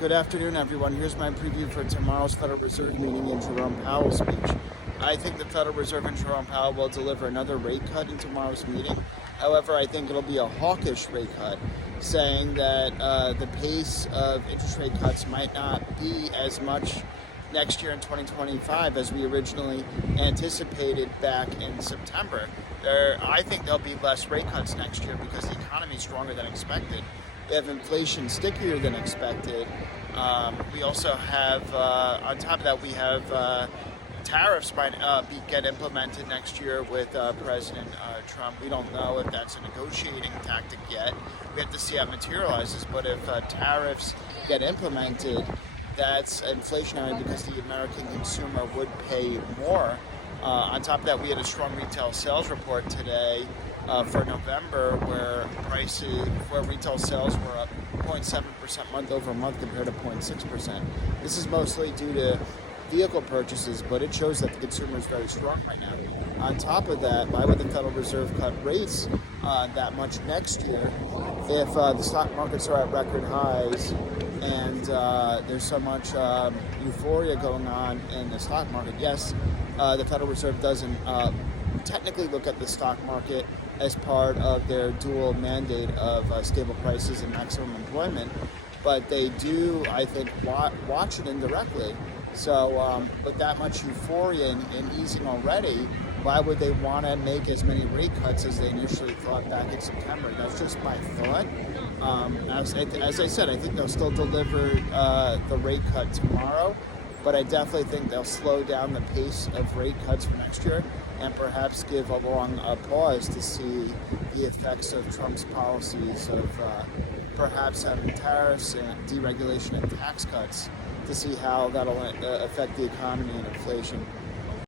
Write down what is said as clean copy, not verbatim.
Good afternoon, everyone. Here's my preview for tomorrow's Federal Reserve meeting and Jerome Powell's speech. I think the Federal Reserve and Jerome Powell will deliver another rate cut in tomorrow's meeting. However, I think it'll be a hawkish rate cut, saying that the pace of interest rate cuts might not be as much next year in 2025 as we originally anticipated back in September. I think there'll be less rate cuts next year because the economy is stronger than expected. We have inflation stickier than expected. We also have, on top of that, we have tariffs might get implemented next year with President Trump. We don't know if that's a negotiating tactic yet. We have to see how it materializes. But if tariffs get implemented, that's inflationary because the American consumer would pay more. On top of that, we had a strong retail sales report today for November where retail sales were up 0.7% month over month compared to 0.6%. This is mostly due to vehicle purchases, but it shows that the consumer is very strong right now. On top of that, why would the Federal Reserve cut rates that much next year if the stock markets are at record highs and there's so much euphoria going on in the stock market? Yes, the Federal Reserve doesn't technically look at the stock market as part of their dual mandate of stable prices and maximum employment, but they do, I think, watch it indirectly. So with that much euphoria and easing already, why would they want to make as many rate cuts as they initially thought back in September? That's just my thought. As I said, I think they'll still deliver the rate cut tomorrow, but I definitely think they'll slow down the pace of rate cuts for next year and perhaps give a long pause to see the effects of Trump's policies of perhaps having tariffs and deregulation and tax cuts to see how that'll affect the economy and inflation.